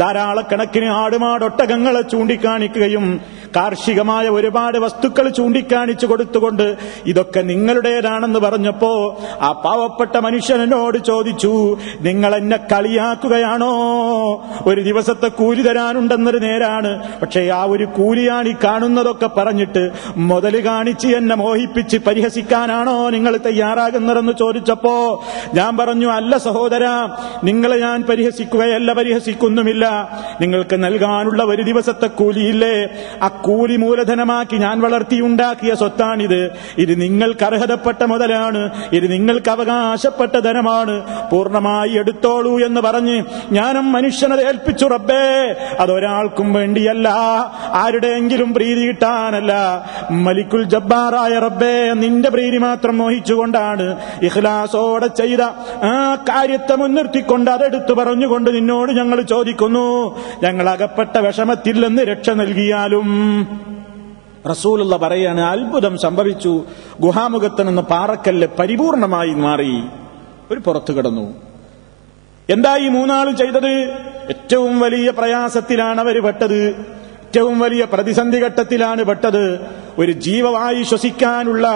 ധാരാളക്കണക്കിന് ആടുമാടൊട്ടകങ്ങളെ ചൂണ്ടിക്കാണിക്കുകയും കാർഷികമായ ഒരുപാട് വസ്തുക്കൾ ചൂണ്ടിക്കാണിച്ചു കൊടുത്തുകൊണ്ട് ഇതൊക്കെ നിങ്ങളുടേതാണെന്ന് പറഞ്ഞപ്പോ ആ പാവപ്പെട്ട മനുഷ്യനോട് ചോദിച്ചു, നിങ്ങൾ എന്നെ കളിയാക്കുകയാണോ? ഒരു ദിവസത്തെ കൂലി തരാനുണ്ടെന്നൊരു നേരാണ്, പക്ഷേ ആ ഒരു കൂലിയാണ് ഈ കാണുന്നതൊക്കെ പറഞ്ഞിട്ട് മുതല് കാണിച്ച് എന്നെ മോഹിപ്പിച്ച് പരിഹസിക്കാനാണോ നിങ്ങൾ തയ്യാറാകുന്നതെന്ന് ചോദിച്ചപ്പോ ഞാൻ പറഞ്ഞു, അല്ല സഹോദര, നിങ്ങളെ ഞാൻ പരിഹസിക്കുകയല്ല, പരിഹസിക്കുന്നുമില്ല. നിങ്ങൾക്ക് നൽകാനുള്ള ഒരു ദിവസത്തെ കൂലിയില്ലേ, ആ കൂലി മൂലധനമാക്കി ഞാൻ വളർത്തിയുണ്ടാക്കിയ സ്വത്താണിത്. ഇത് നിങ്ങൾക്ക് അർഹതപ്പെട്ട മുതലാണ്, ഇത് നിങ്ങൾക്ക് അവകാശപ്പെട്ട ധനമാണ്, പൂർണ്ണമായി എടുത്തോളൂ എന്ന് പറഞ്ഞ് ഞാനും മനുഷ്യനെ ഏൽപ്പിച്ചു. റബ്ബേ, അതൊരാൾക്കും വേണ്ടിയല്ല, ആരുടെയെങ്കിലും പ്രീതി കിട്ടാനല്ല, മലിക്കുൽ ജബ്ബാറായ റബ്ബേ നിന്റെ പ്രീതി മാത്രം മോഹിച്ചുകൊണ്ടാണ് ഇഖ്ലാസോടെ ചെയ്ത ആ കാര്യത്തെ മുൻനിർത്തിക്കൊണ്ട് അതെടുത്തു പറഞ്ഞുകൊണ്ട് നിന്നോട് ഞങ്ങൾ ചോദിക്കുന്നു, ഞങ്ങൾ അകപ്പെട്ട വിഷമത്തിൽ നിന്ന് രക്ഷ നൽകിയാലും. റസൂലുള്ള പറയാണ്, അത്ഭുതം സംഭവിച്ചു. ഗുഹാമുഖത്ത് നിന്ന് പാറക്കല്ല് പരിപൂർണമായി മാറി, ഒരു പുറത്തു കിടന്നു. എന്താ ഈ മൂന്നാളും ചെയ്തത്? ഏറ്റവും വലിയ പ്രയാസത്തിലാണ് അവർ പെട്ടത്, ഏറ്റവും വലിയ പ്രതിസന്ധി ഘട്ടത്തിലാണ് പെട്ടത്. ഒരു ജീവവായു ശ്വസിക്കാനുള്ള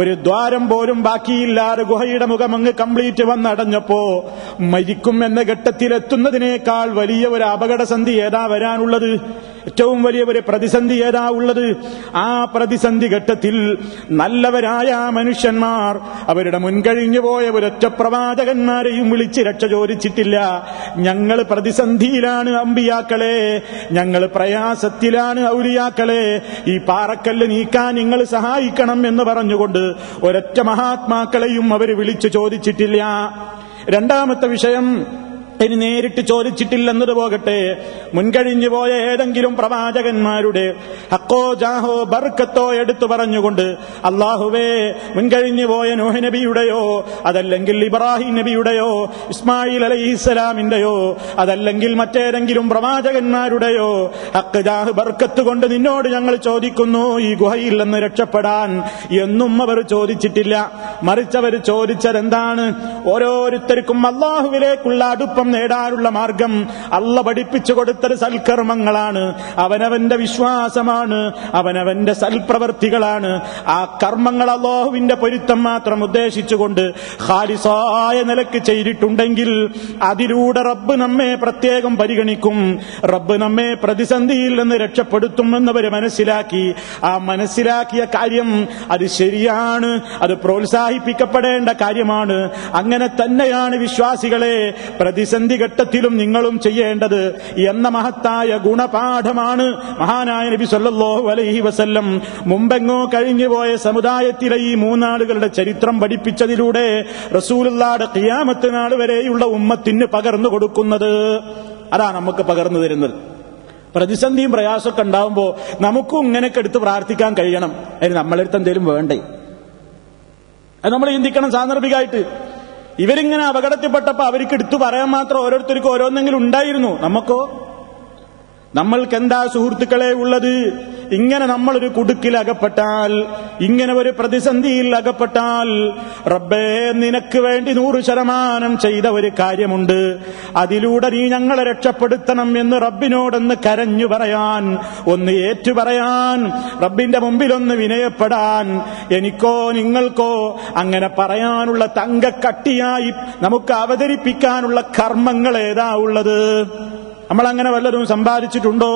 ഒരു ദ്വാരം പോലും ബാക്കിയില്ലാതെ ഗുഹയുടെ മുഖമങ്ങ് കംപ്ലീറ്റ് വന്നടഞ്ഞപ്പോ മരിക്കും എന്ന ഘട്ടത്തിലെത്തുന്നതിനേക്കാൾ വലിയ ഒരു അപകടസന്ധി ഏതാ വരാനുള്ളത്? ഏറ്റവും വലിയ ഒരു പ്രതിസന്ധി ഏതാ ഉള്ളത്? ആ പ്രതിസന്ധി ഘട്ടത്തിൽ നല്ലവരായ മനുഷ്യന്മാർ അവരുടെ മുൻകഴിഞ്ഞു പോയ ഒരൊറ്റ പ്രവാചകന്മാരെയും വിളിച്ച് രക്ഷ ചോദിച്ചിട്ടില്ല. ഞങ്ങൾ പ്രതിസന്ധിയിലാണ് അമ്പിയാക്കളെ, ഞങ്ങൾ പ്രയാസത്തിലാണ് ഔലിയാക്കളെ, ഈ പാറക്കല്ല് നീക്കാൻ നിങ്ങൾ സഹായിക്കണം എന്ന് പറഞ്ഞുകൊണ്ട് ഒരൊറ്റ മഹാത്മാക്കളെയും അവർ വിളിച്ചു ചോദിച്ചിട്ടില്ല. രണ്ടാമത്തെ വിഷയം, ഇനി നേരിട്ട് ചോദിച്ചിട്ടില്ലെന്നത് പോകട്ടെ, മുൻകഴിഞ്ഞു പോയ ഏതെങ്കിലും പ്രവാചകന്മാരുടെ ഹക്കോ ജാഹോ ബർക്കത്തോ എടുത്തു പറഞ്ഞുകൊണ്ട് അല്ലാഹുവേ മുൻകഴിഞ്ഞു പോയ നൂഹ് നബിയുടെയോ അതല്ലെങ്കിൽ ഇബ്രാഹിം നബിയുടെയോ ഇസ്മായിൽ അലൈഹിസ്സലാമിന്റെയോ അതല്ലെങ്കിൽ മറ്റേതെങ്കിലും പ്രവാചകന്മാരുടെയോ ഹക്ക് ജാഹ് ബർക്കത്ത് കൊണ്ട് നിന്നോട് ഞങ്ങൾ ചോദിക്കുന്നു ഈ ഗുഹയിൽ നിന്ന് രക്ഷപ്പെടാൻ എന്നും അവർ ചോദിച്ചിട്ടില്ല. മറിച്ച് അവർ ചോദിച്ചതെന്താണ്? ഓരോരുത്തർക്കും അല്ലാഹുവിലേക്കുള്ള അടുപ്പം നേടാനുള്ള മാർഗം അല്ല പഠിപ്പിച്ചു കൊടുത്തത് സൽക്കർമ്മങ്ങളാണ്, അവനവന്റെ വിശ്വാസമാണ്, അവനവന്റെ സൽപ്രവർത്തികളാണ്. ആ കർമ്മങ്ങൾ അല്ലാഹുവിന്റെ പൊരുത്തം മാത്രം ഉദ്ദേശിച്ചുകൊണ്ട് ഖാലിസായ നിലക്ക് ചെയ്തിട്ടുണ്ടെങ്കിൽ അതിലൂടെ റബ്ബ് നമ്മെ പ്രത്യേകം പരിഗണിക്കും, റബ്ബ് നമ്മെ പ്രതിസന്ധിയിൽ നിന്ന് രക്ഷപ്പെടുത്തുമെന്നവർ മനസ്സിലാക്കി. ആ മനസ്സിലാക്കിയ കാര്യം അത് ശരിയാണ്, അത് പ്രോത്സാഹിപ്പിക്കപ്പെടേണ്ട കാര്യമാണ്. അങ്ങനെ തന്നെയാണ് വിശ്വാസികളെ പ്രതിസന്ധി ഘട്ടത്തിലും നിങ്ങളും ചെയ്യേണ്ടത് എന്ന മഹത്തായ ഗുണപാഠമാണ് മഹാനായ നബി സല്ലല്ലാഹു അലൈഹി വസല്ലം മുമ്പെങ്ങോ കഴിഞ്ഞുപോയ സമുദായത്തിലെ ഈ മൂന്നാളുകളുടെ ചരിത്രം പഠിപ്പിച്ചതിലൂടെ റസൂലുള്ളാഹിയുടെ ഖിയാമത്ത് നാൾ വരെയുള്ള ഉമ്മത്തിന് പകർന്നു കൊടുക്കുന്നത്. അതാണ് നമുക്ക് പകർന്നു തരുന്നത്. പ്രതിസന്ധിയും പ്രയാസമൊക്കെ ഉണ്ടാവുമ്പോൾ നമുക്കും ഇങ്ങനെയൊക്കെ എടുത്ത് പ്രാർത്ഥിക്കാൻ കഴിയണം. അതിന് നമ്മളെടുത്ത് എന്തെങ്കിലും വേണ്ടേ? അത് നമ്മൾ ചിന്തിക്കണം സാന്ദർഭികമായിട്ട്. ഇവരിങ്ങനെ അപകടത്തിൽപ്പെട്ടപ്പോ അവർക്ക് എടുത്തു പറയാൻ മാത്രം ഓരോരുത്തർക്കും ഓരോന്നെങ്കിലും ഉണ്ടായിരുന്നു. നമ്മൾക്ക് എന്താ സുഹൃത്തുക്കളെ ഉള്ളത്? ഇങ്ങനെ നമ്മളൊരു കുടുക്കിൽ അകപ്പെട്ടാൽ, ഇങ്ങനെ ഒരു പ്രതിസന്ധിയിൽ അകപ്പെട്ടാൽ, റബ്ബേ നിനക്ക് വേണ്ടി 100% ചെയ്ത ഒരു കാര്യമുണ്ട്, അതിലൂടെ നീ ഞങ്ങളെ രക്ഷപ്പെടുത്തണം എന്ന് റബ്ബിനോടൊന്ന് കരഞ്ഞു പറയാൻ, ഒന്ന് ഏറ്റു പറയാൻ, റബ്ബിന്റെ മുമ്പിലൊന്ന് വിനയപ്പെടാൻ എനിക്കോ നിങ്ങൾക്കോ അങ്ങനെ പറയാനുള്ള തങ്കക്കട്ടിയായി നമുക്ക് അവതരിപ്പിക്കാനുള്ള കർമ്മങ്ങൾ ഏതാ ഉള്ളത്? നമ്മളങ്ങനെ വല്ലതും സമ്പാദിച്ചിട്ടുണ്ടോ?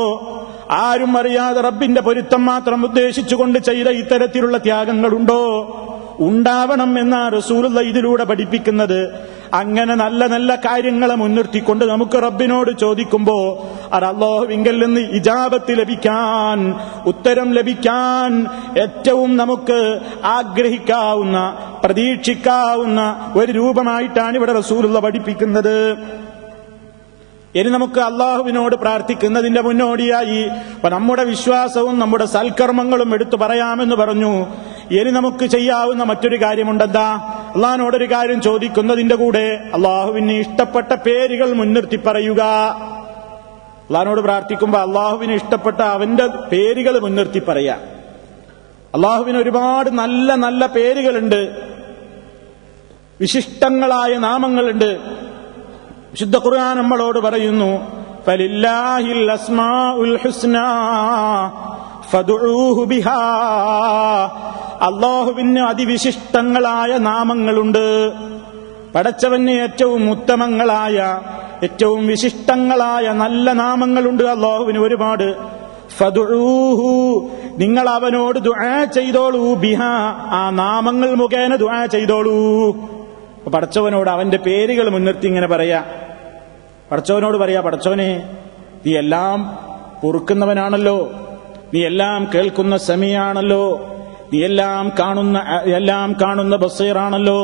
ആരും അറിയാതെ റബ്ബിന്റെ പൊരുത്തം മാത്രം ഉദ്ദേശിച്ചുകൊണ്ട് ചെയ്ത ഇത്തരത്തിലുള്ള ത്യാഗങ്ങളുണ്ടോ? ഉണ്ടാവണം എന്നാണ് റസൂലുള്ളാഹി ഇതിലൂടെ പഠിപ്പിക്കുന്നത്. അങ്ങനെ നല്ല നല്ല കാര്യങ്ങളെ മുൻനിർത്തിക്കൊണ്ട് നമുക്ക് റബ്ബിനോട് ചോദിക്കുമ്പോ അത് അല്ലാഹുവിങ്കൽ നിന്ന് ഇജാബത്ത് ലഭിക്കാൻ, ഉത്തരം ലഭിക്കാൻ ഏറ്റവും നമുക്ക് ആഗ്രഹിക്കാവുന്ന, പ്രതീക്ഷിക്കാവുന്ന ഒരു രൂപമായിട്ടാണ് ഇവിടെ റസൂലുള്ളാഹി പഠിപ്പിക്കുന്നത്. ഇനി നമുക്ക് അള്ളാഹുവിനോട് പ്രാർത്ഥിക്കുന്നതിന്റെ മുന്നോടിയായി നമ്മുടെ വിശ്വാസവും നമ്മുടെ സൽക്കർമ്മങ്ങളും എടുത്തു പറയാമെന്ന് പറഞ്ഞു. ഇനി നമുക്ക് ചെയ്യാവുന്ന മറ്റൊരു കാര്യമുണ്ടെന്താ? അള്ളാഹിനോടൊരു കാര്യം ചോദിക്കുന്നതിന്റെ കൂടെ അള്ളാഹുവിന് ഇഷ്ടപ്പെട്ട പേരുകൾ മുൻനിർത്തി പറയുക. അള്ളാഹിനോട് പ്രാർത്ഥിക്കുമ്പോൾ അള്ളാഹുവിന് ഇഷ്ടപ്പെട്ട അവന്റെ പേരുകൾ മുൻനിർത്തി പറയാ. അള്ളാഹുവിന് ഒരുപാട് നല്ല നല്ല പേരുകളുണ്ട്, വിശിഷ്ടങ്ങളായ നാമങ്ങളുണ്ട്. വിശുദ്ധ ഖുർആൻ നമ്മളോട് പറയുന്നു, ഫലില്ലാഹിൽ അസ്മാഉൽ ഹുസ്നാ ഫദ്ഉഹു ബിഹാ. അല്ലാഹുവിന് അതിവിശിഷ്ടങ്ങളായ നാമങ്ങളുണ്ട്. പടച്ചവന് ഏറ്റവും ഉത്തമങ്ങളായ, ഏറ്റവും വിശിഷ്ടങ്ങളായ നല്ല നാമങ്ങളുണ്ട് അല്ലാഹുവിന് ഒരുപാട്. ഫദ്ഉഹു, നിങ്ങൾ അവനോട് ദുആ ചെയ്തോളൂ, ബിഹാ, ആ നാമങ്ങൾ മുഖേന ദുആ ചെയ്തോളൂ. പടച്ചവനോട് അവന്റെ പേരുകൾ മുൻനിർത്തി ഇങ്ങനെ പറയാ. പടച്ചവനോട് പറയാ, പടച്ചവനെ നീ എല്ലാം പൊറുക്കുന്നവനാണല്ലോ, നീ എല്ലാം കേൾക്കുന്ന സമീയാണല്ലോ, നീ എല്ലാം കാണുന്ന ബസീറാണല്ലോ,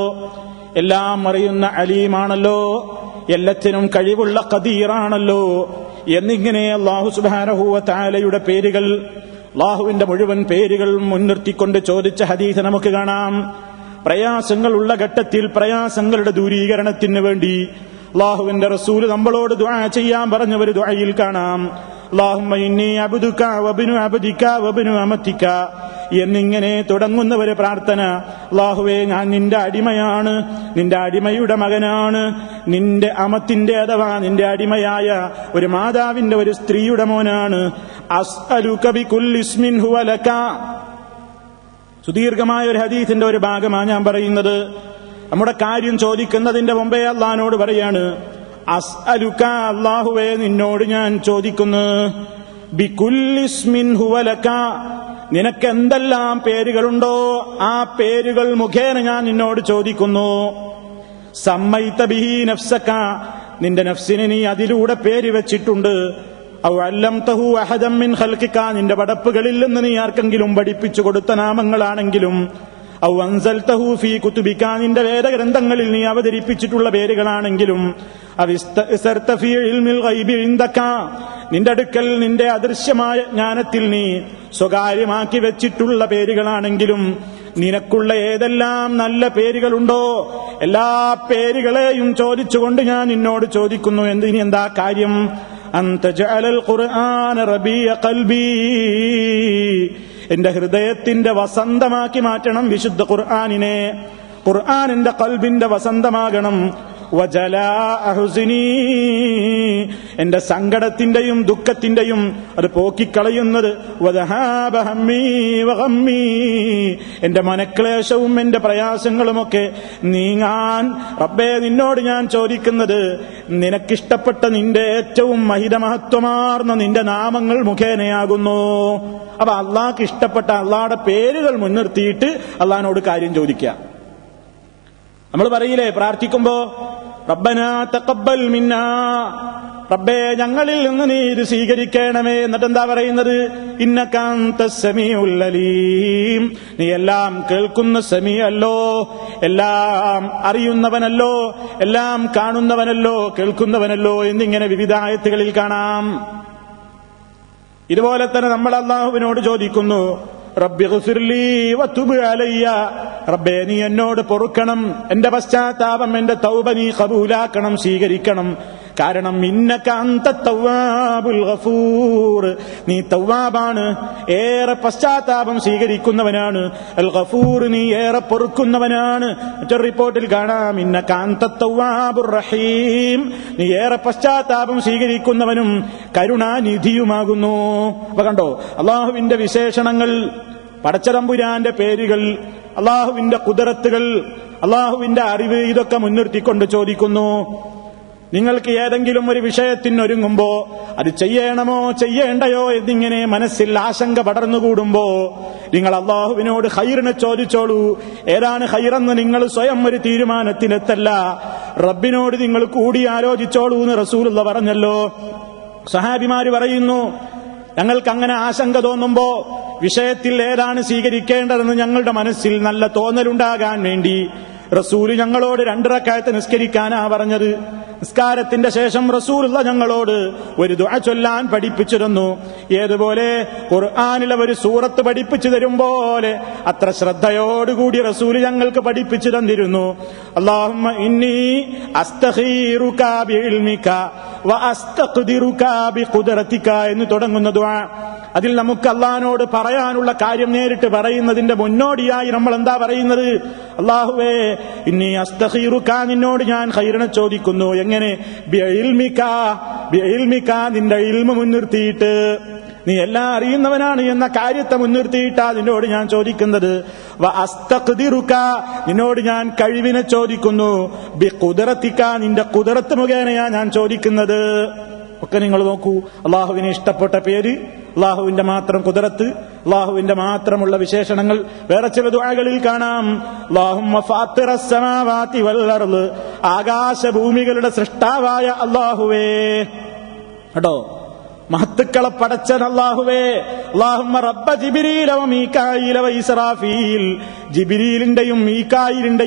എല്ലാം അറിയുന്ന അലീമാണല്ലോ, എല്ലാത്തിനും കഴിവുള്ള ഖദീറാണല്ലോ എന്നിങ്ങനെ അല്ലാഹു സുബ്ഹാനഹു വ തആലയുടെ പേരുകൾ, അല്ലാഹുവിന്റെ മുഴുവൻ പേരുകൾ മുൻനിർത്തിക്കൊണ്ട് ചോദിച്ച ഹദീസ് നമുക്ക് കാണാം. പ്രയാസങ്ങളുള്ള ഘട്ടത്തിൽ പ്രയാസങ്ങളുടെ ദൂരീകരണത്തിന് വേണ്ടി അല്ലാഹുവിന്റെ റസൂൽ നമ്മളോട് ദുആ ചെയ്യാൻ പറഞ്ഞ ഒരു ദുആയിൽ കാണാം, അല്ലാഹുമ്മ ഇന്നി അബ്ദുക വബ്നു അബ്ദിക വബ്നു അമതിക എന്നിങ്ങനെ തുടങ്ങുന്ന ഒരു പ്രാർത്ഥന. അല്ലാഹുവേ, ഞാൻ നിന്റെ അടിമയാണ്, നിന്റെ അടിമയുടെ മകനാണ്, നിന്റെ അമത്തിന്റെ അഥവാ നിന്റെ അടിമയായ ഒരു മാതാവിന്റെ ഒരു സ്ത്രീയുടെ മോനാണ്. അസ്അലുക ബികുല്ലി ഇസ്മിൻ ഹുവ ലക. സുദീർഘമായ ഒരു ഹദീസിന്റെ ഒരു ഭാഗമാണ് ഞാൻ പറയുന്നത്. നമ്മുടെ കാര്യം ചോദിക്കുന്നതിന്റെ മുമ്പേ അല്ലാഹുവിനോട് പറയാണ്, അസ്അലുക, അല്ലാഹുവേ നിന്നോട് ഞാൻ ചോദിക്കുന്നു, ബികുല്ലി ഇസ്മിൻ ഹുവ ലക, നിനക്ക് എന്തെല്ലാം പേരുകളുണ്ടോ ആ പേരുകൾ മുഖേന ഞാൻ നിന്നോട് ചോദിക്കുന്നു. സമ്മൈത ബിഹി നഫ്സക, നിന്റെ നഫ്സിനെ നീ അതിലൂടെ പേര് വെച്ചിട്ടുണ്ട്. ഔ അല്ലംതഹു അഹദൻ മിൻ ഖൽഖിക, നിന്റെ പടപ്പുകളിൽ നിന്ന് നീ ആർക്കെങ്കിലും പഠിപ്പിച്ചു കൊടുത്ത നാമങ്ങളാണെങ്കിലും, ഔ അൻസൽതഹു ഫീ കുതുബിക, നിന്റെ വേദഗ്രന്ഥങ്ങളിൽ നീ അവതരിപ്പിച്ചിട്ടുള്ള പേരുകളാണെങ്കിലും, അവിസ്തഅ്സർത ഫീ ഇൽമിൽ ഗൈബി ഇൻദക, നിന്റെ അടുക്കൽ നിന്റെ അദൃശ്യമായ ജ്ഞാനത്തിൽ നീ സ്വകാര്യമാക്കി വെച്ചിട്ടുള്ള പേരുകളാണെങ്കിലും, നിനക്കുള്ള ഏതെല്ലാം നല്ല പേരുകളുണ്ടോ എല്ലാ പേരുകളെയും ചോദിച്ചുകൊണ്ട് ഞാൻ നിന്നോട് ചോദിക്കുന്നു. ഇനി എന്താ കാര്യം? അൻത ജഅലൽ ഖുർആന റബീഅ ഖൽബി, എന്റെ ഹൃദയത്തിന്റെ വസന്തമാക്കി മാറ്റണം വിശുദ്ധ ഖുർആനിനെ. ഖുർആൻ എന്റെ ഖൽബിന്റെ വസന്തമാകണം. വജലാഅ ഹുസ്നി, എന്റെ സങ്കടത്തിന്റെയും ദുഃഖത്തിന്റെയും അത് പോക്കിക്കളയുന്നത്. വദഹാബ ഹമ്മി വഗമ്മി, എന്റെ മനക്ലേശവും എന്റെ പ്രയാസങ്ങളുമൊക്കെ നീങ്ങാൻ റബ്ബേ നിന്നോട് ഞാൻ ചോദിക്കുന്നത് നിനക്കിഷ്ടപ്പെട്ട നിന്റെ ഏറ്റവും മഹിതമഹത്വമാർന്ന നിന്റെ നാമങ്ങൾ മുഖേനയാകുന്നു. അപ്പൊ അള്ളാഹ്ക്ക് ഇഷ്ടപ്പെട്ട അള്ളാഹുടെ പേരുകൾ മുൻനിർത്തിയിട്ട് അള്ളാഹിനോട് കാര്യം ചോദിക്കുക. നമ്മൾ പറയില്ലേ പ്രാർത്ഥിക്കുമ്പോ, റബ്ബനാ തഖബ്ബൽ മിന്നാ, റബ്ബേ ഞങ്ങളിൽ നിന്ന് നീ ഇത് സ്വീകരിക്കണമേ. എന്നിട്ട് എന്താ പറയുന്നത്? ഇന്നക അൻതസ് സമീഉൽ അലീം, നീ എല്ലാം കേൾക്കുന്ന സമീഅല്ലോ, എല്ലാം അറിയുന്നവനല്ലോ, എല്ലാം കാണുന്നവനല്ലോ, കേൾക്കുന്നവനല്ലോ എന്നിങ്ങനെ വിവിധ ആയത്തുകളിൽ കാണാം. ഇതുപോലെ തന്നെ നമ്മൾ അല്ലാഹുവിനോട് ചോദിക്കുന്നു, റബ്ബി ഗ്ഫിർലി വതുബ് അലയ്യ, റബ്ബേ നീ എന്നോട് പൊറുക്കണം, എന്റെ പശ്ചാത്താപം എന്റെ തൗബ നീ ഖബൂലാക്കണം, സ്വീകരിക്കണം. കാരണം ഇന്നക അൻത തവ്വാബുൽ ഗഫൂർ, നീ തവ്വാബാണ്, ഏറെ പശ്ചാത്താപം സ്വീകരിക്കുന്നവനാണ്. അൽ ഗഫൂർ, നീ ഏറെ പൊറുക്കുന്നവനാണ്. മറ്റൊരു റിപ്പോർട്ടിൽ കാണാം, ഇന്നക അൻത തവ്വാബുർ റഹീം, നീ ഏറെ പശ്ചാത്താപം സ്വീകരിക്കുന്നവനും കരുണാനിധിയുമാകുന്നു. അപ്പൊ കണ്ടോ അള്ളാഹുവിന്റെ വിശേഷണങ്ങൾ, പടച്ചതമ്പുരാന്റെ പേരുകൾ, അള്ളാഹുവിന്റെ ഖുദ്റത്തുകൾ, അള്ളാഹുവിന്റെ അറിവ്, ഇതൊക്കെ മുൻനിർത്തിക്കൊണ്ട് ചോദിക്കുന്നു. നിങ്ങൾക്ക് ഏതെങ്കിലും ഒരു വിഷയത്തിനൊരുങ്ങുമ്പോ അത് ചെയ്യണമോ ചെയ്യേണ്ടയോ എന്നിങ്ങനെ മനസ്സിൽ ആശങ്ക പടർന്നുകൂടുമ്പോ നിങ്ങൾ അള്ളാഹുവിനോട് ഖൈറിനെ ചോദിച്ചോളൂ. ഏതാണ് ഖൈറെന്ന് നിങ്ങൾ സ്വയം ഒരു തീരുമാനത്തിലെത്തല്ല, റബ്ബിനോട് നിങ്ങൾ കൂടി ആലോചിച്ചോളൂ എന്ന് റസൂലുള്ള പറഞ്ഞല്ലോ. സഹാബിമാര് പറയുന്നു, ഞങ്ങൾക്ക് അങ്ങനെ ആശങ്ക തോന്നുമ്പോ വിഷയത്തിൽ ഏതാണ് സ്വീകരിക്കേണ്ടതെന്ന് ഞങ്ങളുടെ മനസ്സിൽ നല്ല തോന്നലുണ്ടാകാൻ വേണ്ടി റസൂല് ഞങ്ങളോട് 2 റക്അത്ത് നിസ്കരിക്കാനാ പറഞ്ഞത്. നിസ്കാരത്തിന്റെ ശേഷം റസൂലുള്ള ഞങ്ങളോട് ഒരു ദുആ ചൊല്ലാൻ പഠിപ്പിച്ചു തന്നു. ഏതുപോലെ ഖുർആനിലെ ഒരു സൂറത്ത് പഠിപ്പിച്ചു തരും പോലെ അത്ര ശ്രദ്ധയോടുകൂടി റസൂല് ഞങ്ങൾക്ക് പഠിപ്പിച്ചു തന്നിരുന്നു. അല്ലാഹുമ്മ ഇന്നി അസ്തഖീറുക ബിഇൽമിക വ അസ്തഖ്ദിറുക ബിഖുദ്റതിക എന്ന് തുടങ്ങുന്ന ദുആ. അതിൽ നമുക്ക് അള്ളാഹിനോട് പറയാനുള്ള കാര്യം നേരിട്ട് പറയുന്നതിന്റെ മുന്നോടിയായി നമ്മൾ എന്താ പറയുന്നത്? അല്ലാഹുവേ ഇന്നി അസ്തഖീറുക, നിന്നോട് ഞാൻ ഖൈറിനെ ചോദിക്കുന്നു. എങ്ങനെ? ബിഇൽമിക, നിന്റെ ഇൽമു മുൻനിർത്തിയിട്ട്, നീ എല്ലാം അറിയുന്നവനാണ് എന്ന കാര്യത്തെ മുൻനിർത്തിയിട്ടാ നിന്നോട് ഞാൻ ചോദിക്കുന്നത്. വ അസ്തഖ്ദിറുക, നിന്നോട് ഞാൻ കഴിവിനെ ചോദിക്കുന്നു. ബിഖുദ്റതിക, നിന്റെ ഖുദ്റത്ത് മുഖേനയാ ഞാൻ ചോദിക്കുന്നത്. ഒക്കെ നിങ്ങൾ നോക്കൂ, അള്ളാഹുവിന് ഇഷ്ടപ്പെട്ട പേര്, അള്ളാഹുവിന്റെ മാത്രം ഖുദ്റത്ത്, അള്ളാഹുവിന്റെ മാത്രമുള്ള വിശേഷണങ്ങൾ വേറെ ചില ദുആകളിൽ കാണാം. അല്ലാഹുമ്മ ഫാത്തിറസ് സമാവാതി വൽ അർള്, ആകാശഭൂമികളുടെ സൃഷ്ടാവായ അല്ലാഹുവേ. കേട്ടോ, മഹത്തുക്കളെ പടച്ചൻ അല്ലാഹുവേ. അല്ലാഹുമ്മ റബ്ബ ജിബ്രീല വ മീകായില വ ഇസ്രാഫീൽ, ജിബ്രീലിന്റെയും മീകായിലിന്റെയും